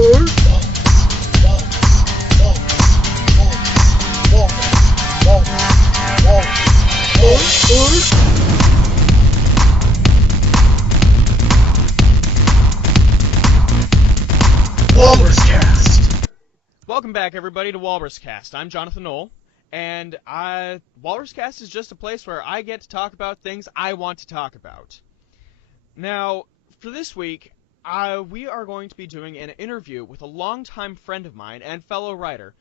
WalrusCast. Welcome back, everybody, to WalrusCast. I'm Jonathan Knoll, and WalrusCast is just a place where I get to talk about things I want to talk about. Now, for this week, we are going to be doing an interview with a longtime friend of mine and fellow writer,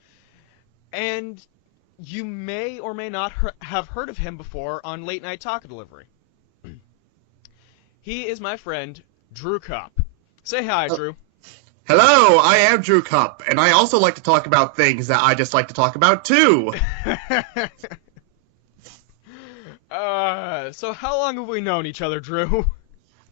and you may or may not have heard of him before on Late Night Taco Delivery. He is my friend, Drew KOPP. Say hi, Drew. Hello, I am Drew KOPP, and I also like to talk about things that I just like to talk about, too. So how long have we known each other, Drew?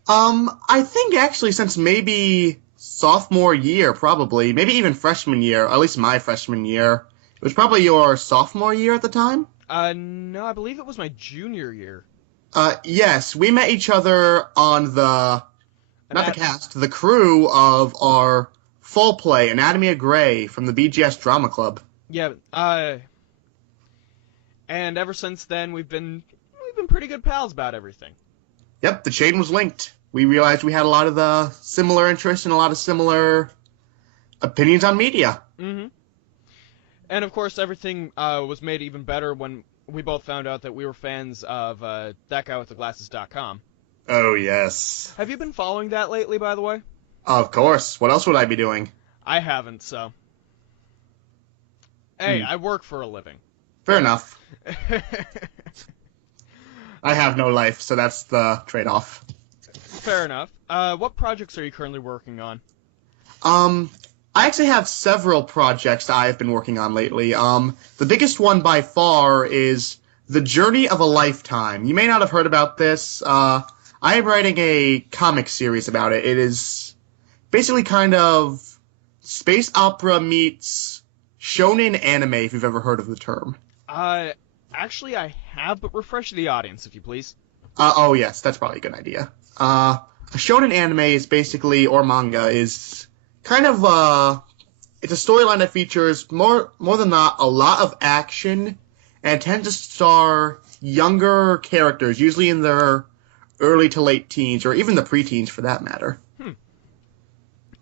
I think actually since maybe sophomore year, probably. Maybe even freshman year, at least my freshman year. It was probably your sophomore year at the time? No, I believe it was my junior year. Yes, we met each other on the crew of our full play, Anatomy of Grey, from the BGS Drama Club. Yeah, and ever since then, we've been pretty good pals about everything. Yep, the chain was linked. We realized we had a lot of similar interests and a lot of similar opinions on media. Mm-hmm. And of course, everything was made even better when we both found out that we were fans of thatguywiththeglasses.com. Oh, yes. Have you been following that lately, by the way? Of course. What else would I be doing? I haven't, so. Hey, I work for a living. Fair enough. I have no life, so that's the trade-off. Fair enough. What projects are you currently working on? I actually have several projects that I've been working on lately. The biggest one by far is The Journey of a Lifetime. You may not have heard about this. I am writing a comic series about it. It is basically kind of space opera meets shonen anime, if you've ever heard of the term. Actually I have, but refresh the audience, if you please. Oh yes, that's probably a good idea. A shonen anime is basically, or manga, is kind of, it's a storyline that features more than not a lot of action, and tends to star younger characters, usually in their early to late teens, or even the preteens for that matter.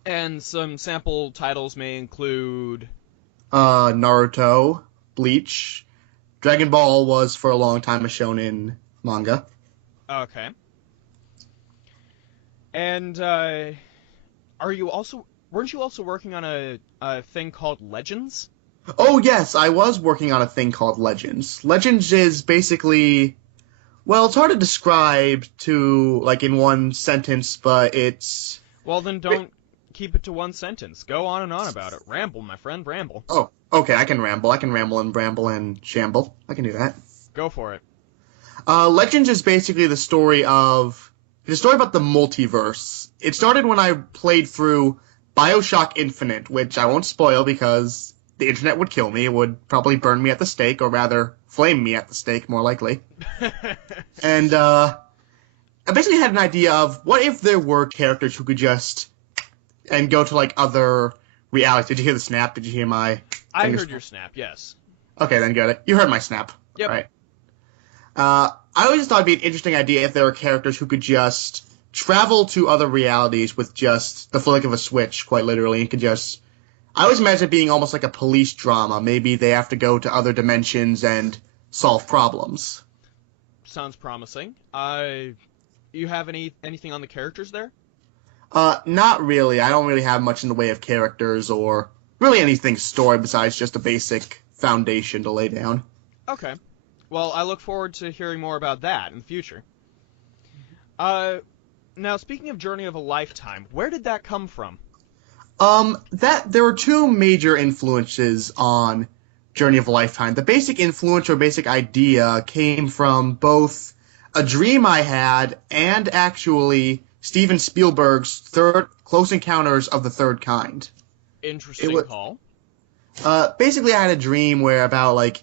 And some sample titles may include... Naruto, Bleach, Dragon Ball was for a long time a shonen manga. Okay. And, weren't you also working on a thing called Legends? Oh yes, I was working on a thing called Legends. Legends is basically... Well, it's hard to describe in one sentence, but it's... Well, then don't keep it to one sentence. Go on and on about it. Ramble, my friend, ramble. Oh, okay, I can ramble. I can ramble and bramble and shamble. I can do that. Go for it. Legends is basically the story about the multiverse. It started when I played through BioShock Infinite, which I won't spoil because the internet would kill me. It would probably burn me at the stake, or rather, flame me at the stake, more likely. And, I basically had an idea of, what if there were characters who could just... and go to, other realities. Did you hear the snap? Did you hear my... I heard your snap, yes. Okay, then got it. You heard my snap. Yep. Right. I always thought it'd be an interesting idea if there were characters who could just travel to other realities with just the flick of a switch, quite literally, and could just... I always imagine it being almost like a police drama. Maybe they have to go to other dimensions and solve problems. Sounds promising. You have anything on the characters there? Not really. I don't really have much in the way of characters or really anything story besides just a basic foundation to lay down. Okay. Well, I look forward to hearing more about that in the future. Now, speaking of Journey of a Lifetime, where did that come from? There were two major influences on Journey of a Lifetime. The basic influence or basic idea came from both a dream I had and actually Steven Spielberg's Close Encounters of the Third Kind. Interesting call. Basically, I had a dream about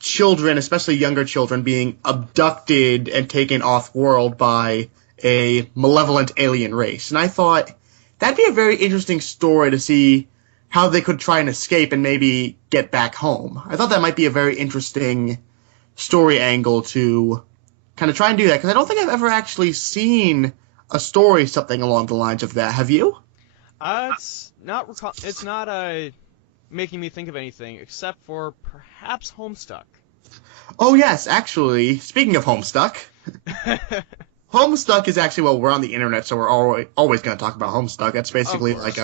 children, especially younger children, being abducted and taken off-world by a malevolent alien race. And I thought, that'd be a very interesting story to see how they could try and escape and maybe get back home. I thought that might be a very interesting story angle to kind of try and do that, because I don't think I've ever actually seen a story something along the lines of that. Have you? It's not making me think of anything except for perhaps Homestuck. Oh yes, actually, speaking of Homestuck, Homestuck is actually, well, we're on the internet, so we're always going to talk about Homestuck. That's basically like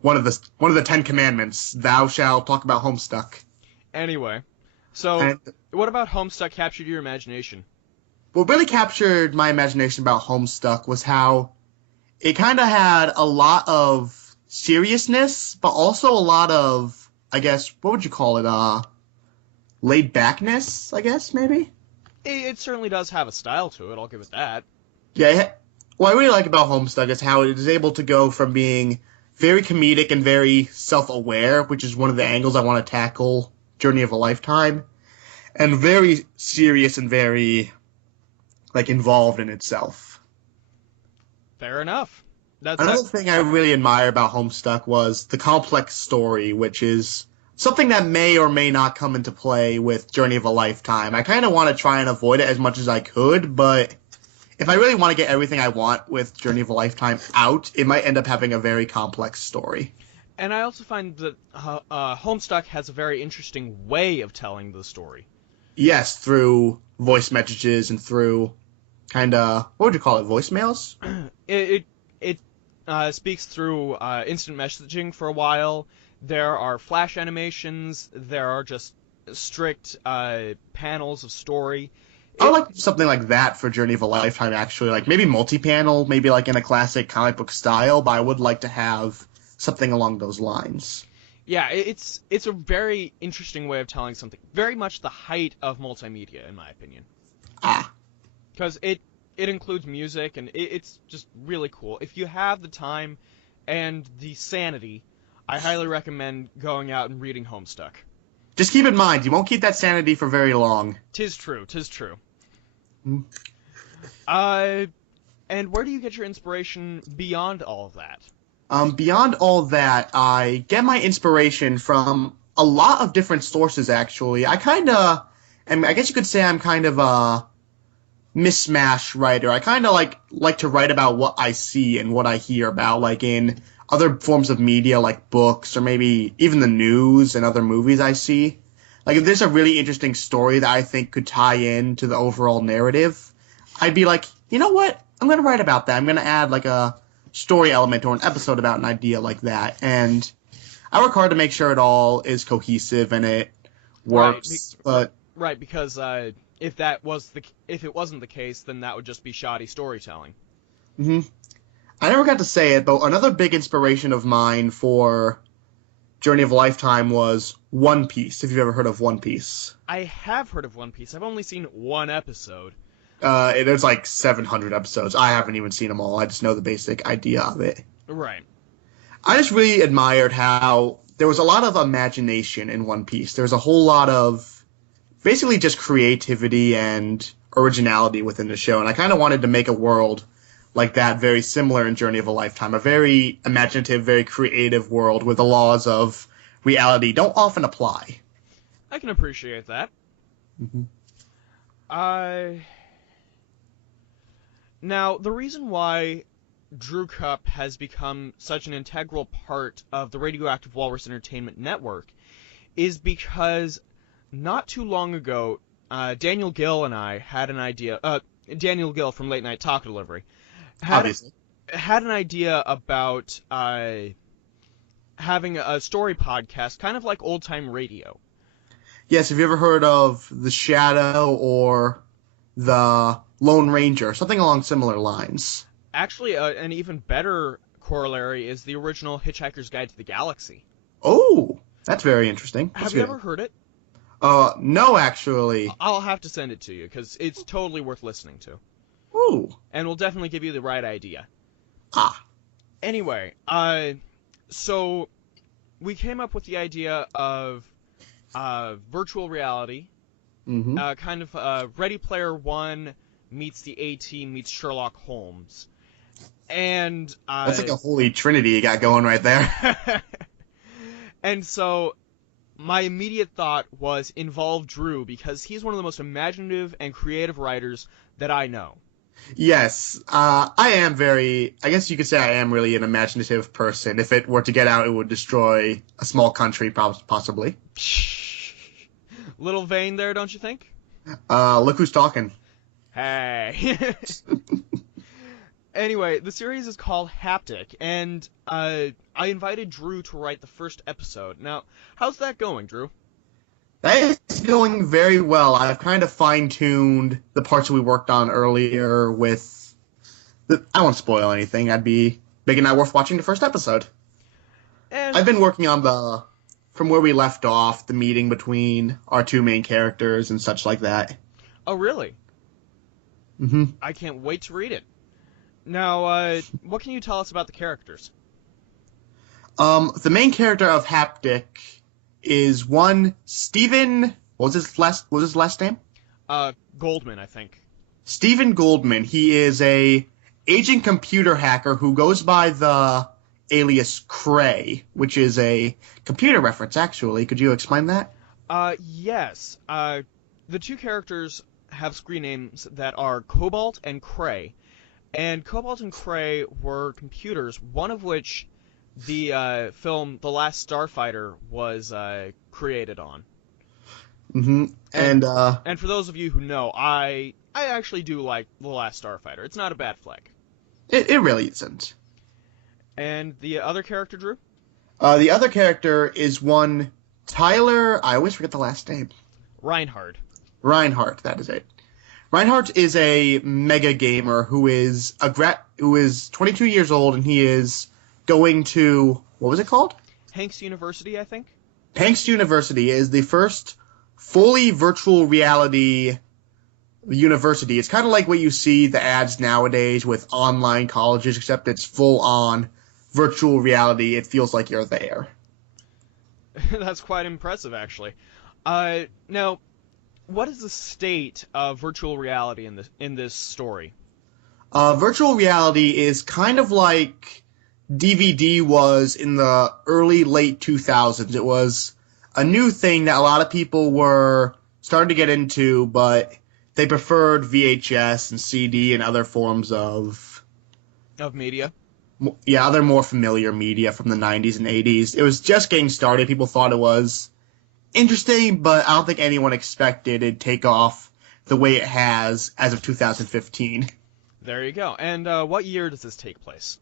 one of the Ten Commandments. Thou shalt talk about Homestuck. Anyway, so And what about Homestuck captured your imagination? what really captured my imagination about Homestuck was how it kind of had a lot of seriousness, but also a lot of, I guess, what would you call it? Laid backness, I guess, maybe? It certainly does have a style to it, I'll give it that. Yeah, what I really like about Homestuck is how it is able to go from being very comedic and very self-aware, which is one of the angles I want to tackle, Journey of a Lifetime, and very serious and very, like, involved in itself. Fair enough. Another thing I really admire about Homestuck was the complex story, which is something that may or may not come into play with Journey of a Lifetime. I kind of want to try and avoid it as much as I could, but if I really want to get everything I want with Journey of a Lifetime out, it might end up having a very complex story. And I also find that Homestuck has a very interesting way of telling the story. Yes, through voice messages and through kind of, what would you call it, voicemails? It speaks through instant messaging for a while. There are flash animations. There are just strict panels of story. I would like something like that for Journey of a Lifetime, actually. Like, maybe multi-panel, maybe like in a classic comic book style, but I would like to have something along those lines. Yeah, it's a very interesting way of telling something. Very much the height of multimedia, in my opinion. Because it includes music, and it's just really cool. If you have the time and the sanity, I highly recommend going out and reading Homestuck. Just keep in mind, you won't keep that sanity for very long. Tis true. Mm. And where do you get your inspiration beyond all of that? Beyond all that, I get my inspiration from a lot of different sources, actually. I guess you could say I'm kind of a mismatch writer. I kind of like to write about what I see and what I hear about, like in other forms of media, like books or maybe even the news and other movies I see. Like, if there's a really interesting story that I think could tie in to the overall narrative, I'd be like, you know what? I'm going to write about that. I'm going to add like a story element or an episode about an idea like that. And I work hard to make sure it all is cohesive and it works. Right, because if it wasn't the case, then that would just be shoddy storytelling. Mm-hmm. I never got to say it, but another big inspiration of mine for Journey of a Lifetime was One Piece, if you've ever heard of One Piece. I have heard of One Piece. I've only seen one episode. There's like 700 episodes. I haven't even seen them all. I just know the basic idea of it. Right. I just really admired how there was a lot of imagination in One Piece. There was a whole lot of basically just creativity and originality within the show, and I kind of wanted to make a world like that, very similar in Journey of a Lifetime. A very imaginative, very creative world where the laws of reality don't often apply. I can appreciate that. Mm-hmm. Now, the reason why Drew Cup has become such an integral part of the Radioactive Walrus Entertainment Network is because not too long ago, Daniel Gill and I had an idea. Daniel Gill from Late Night Taco Delivery had an idea about having a story podcast, kind of like old time radio. Yes, have you ever heard of The Shadow or The Lone Ranger? Something along similar lines. Actually, an even better corollary is the original Hitchhiker's Guide to the Galaxy. Oh, that's very interesting. Have you ever heard it? No, actually. I'll have to send it to you, because it's totally worth listening to. Ooh. And will definitely give you the right idea. Anyway, so we came up with the idea of virtual reality, kind of Ready Player One meets the A-Team meets Sherlock Holmes. And That's like a holy trinity you got going right there. and so my immediate thought was involve Drew because he's one of the most imaginative and creative writers that I know. Yes, I guess you could say I am really an imaginative person. If it were to get out, it would destroy a small country, possibly. Little vain there, don't you think? Look who's talking. Hey. Anyway, the series is called Haptic, and I invited Drew to write the first episode. Now, how's that going, Drew? That is going very well. I've kind of fine-tuned the parts we worked on earlier with... I won't spoil anything. I'd be making that worth watching the first episode. And I've been working on from where we left off, the meeting between our two main characters and such like that. oh, really? Mm-hmm. I can't wait to read it. Now, what can you tell us about the characters? The main character of Haptic is one Stephen. What was his last name? Goldman, I think. Stephen Goldman. He is a agent computer hacker who goes by the alias Cray, which is a computer reference, actually. Could you explain that? Yes. The two characters have screen names that are Cobalt and Cray. And Cobalt and Cray were computers, one of which the film The Last Starfighter was created on. Mm-hmm. And for those of you who know, I actually do like The Last Starfighter. It's not a bad flick. It really isn't. And the other character, Drew? The other character is one Tyler. I always forget the last name. Reinhardt. Reinhardt, that is it. Reinhardt is a mega gamer who is 22 years old, and he is going to, what was it called? Hanks University, I think. Hanks University is the first fully virtual reality university. It's kind of like what you see the ads nowadays with online colleges, except it's full on virtual reality. It feels like you're there. That's quite impressive, actually. Now, what is the state of virtual reality in this story? Virtual reality is kind of like DVD was in the late 2000s. It was a new thing that a lot of people were starting to get into, but they preferred VHS and CD and other forms of media. Yeah, other more familiar media from the 90s and 80s. It was just getting started. People thought it was interesting, but I don't think anyone expected it'd take off the way it has as of 2015. There you go. And what year does this take place?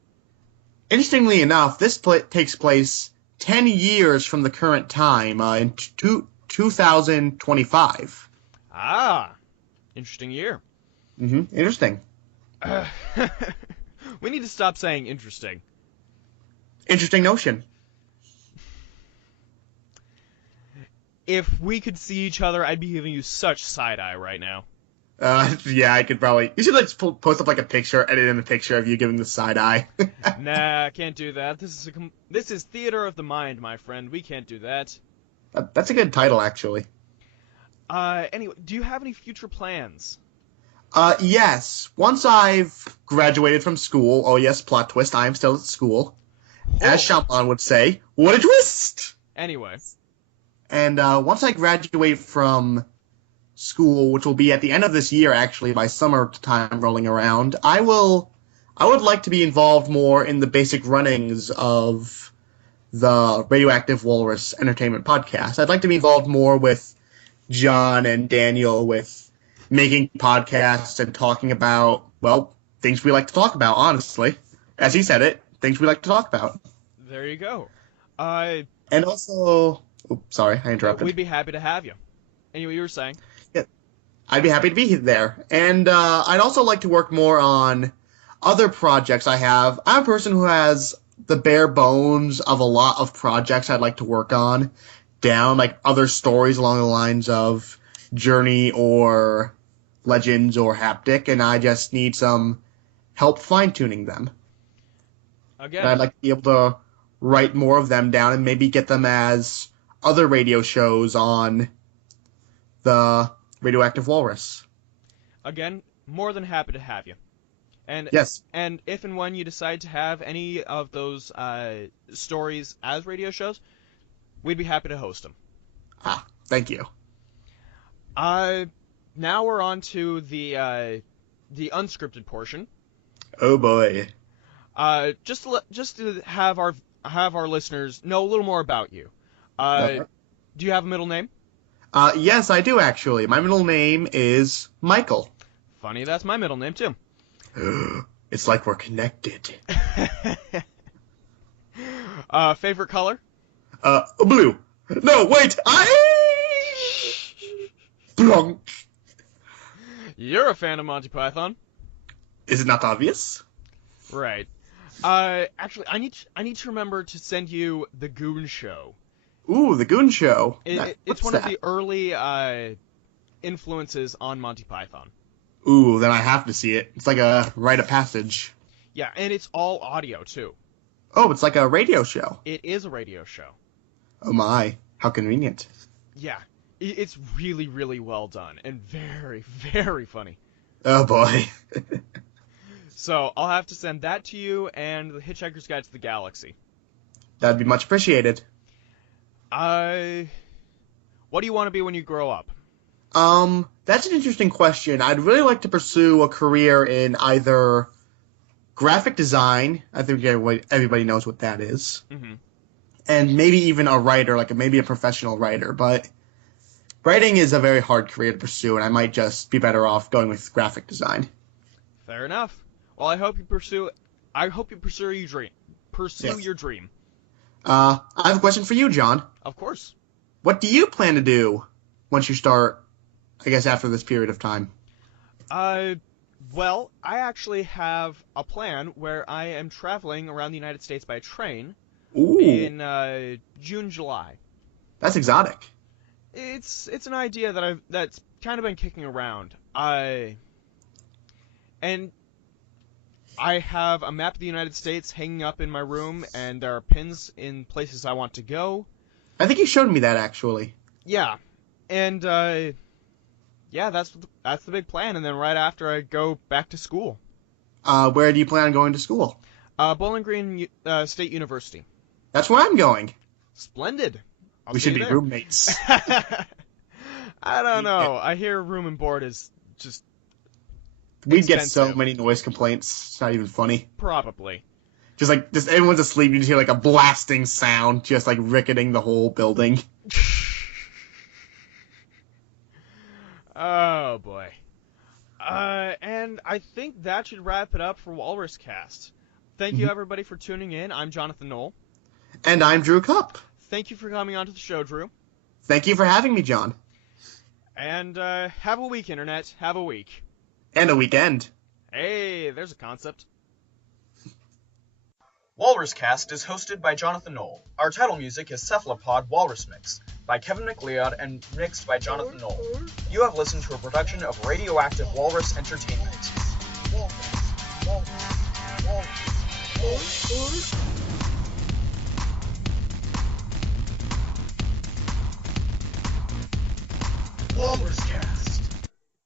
Interestingly enough, this takes place 10 years from the current time, in 2025. Ah, interesting year. Mm-hmm. Interesting. We need to stop saying interesting. Interesting notion. If we could see each other, I'd be giving you such side-eye right now. Yeah, I could probably... You should like post up like a picture, edit in a picture of you giving the side eye. Nah, I can't do that. This is theater of the mind, my friend. We can't do that. That's a good title, actually. Anyway, do you have any future plans? Yes. Once I've graduated from school, oh yes, plot twist, I am still at school. As Shyamalan would say, what a twist! Anyway. And once I graduate from school, which will be at the end of this year, actually, by summertime rolling around, I would like to be involved more in the basic runnings of the Radioactive Walrus Entertainment Podcast. I'd like to be involved more with John and Daniel with making podcasts and talking about, well, things we like to talk about, honestly. As he said it, things we like to talk about. There you go. And also... Oops, sorry, I interrupted. We'd be happy to have you. Anyway, you were saying? Yeah, I'd be happy to be there. And I'd also like to work more on other projects I have. I'm a person who has the bare bones of a lot of projects I'd like to work on down, like other stories along the lines of Journey or Legends or Haptic, and I just need some help fine-tuning them. Again. And I'd like to be able to write more of them down and maybe get them as other radio shows on the Radioactive Walrus. Again, more than happy to have you. Yes. And if and when you decide to have any of those stories as radio shows, we'd be happy to host them. Ah, thank you. Now we're on to the unscripted portion. Oh boy. Just to have our listeners know a little more about you. Okay. Do you have a middle name? Yes, I do actually. My middle name is Michael. Funny, that's my middle name too. It's like we're connected. Favorite color? Blue. No, wait. Blunk. You're a fan of Monty Python. Is it not obvious? Right. Actually, I need to remember to send you the Goon Show. Ooh, the Goon Show. It's one of the early influences on Monty Python. Ooh, then I have to see it. It's like a rite of passage. Yeah, and it's all audio too. Oh, it's like a radio show. It is a radio show. Oh my, how convenient. Yeah, it's really, really well done and very, very funny. Oh boy. So I'll have to send that to you and the Hitchhiker's Guide to the Galaxy. That'd be much appreciated. What do you want to be when you grow up? That's an interesting question. I'd really like to pursue a career in either graphic design. I think everybody knows what that is. Mm-hmm. And maybe even a writer, maybe a professional writer. But writing is a very hard career to pursue, and I might just be better off going with graphic design. Fair enough. Well, I hope you pursue your dream. Yes. Your dream. I have a question for you, John. Of course. What do you plan to do once you start, I guess, after this period of time? Well, I actually have a plan where I am traveling around the United States by train. Ooh. In June, July. That's exotic. It's an idea that's kind of been kicking around. And I have a map of the United States hanging up in my room, and there are pins in places I want to go. I think you showed me that, actually. Yeah, and yeah, that's the big plan. And then right after, I go back to school. Where do you plan on going to school? Bowling Green State University. That's where I'm going. Splendid. We should be roommates. I don't know. I hear room and board is just We'd get so expensive. many noise complaints. It's not even funny. Probably. Just everyone's asleep, you just hear a blasting sound, just ricketing the whole building. Oh boy. And I think that should wrap it up for WalrusCast. Thank you everybody for tuning in. I'm Jonathan Knoll. And I'm Drew Kupp. Thank you for coming onto the show, Drew. Thank you for having me, John. And have a week, Internet. Have a week. And a weekend. Hey, there's a concept. WalrusCast is hosted by Jonathan Knoll. Our title music is Cephalopod Walrus Mix by Kevin McLeod and mixed by Jonathan Knoll. You have listened to a production of Radioactive Walrus Entertainment. WalrusCast.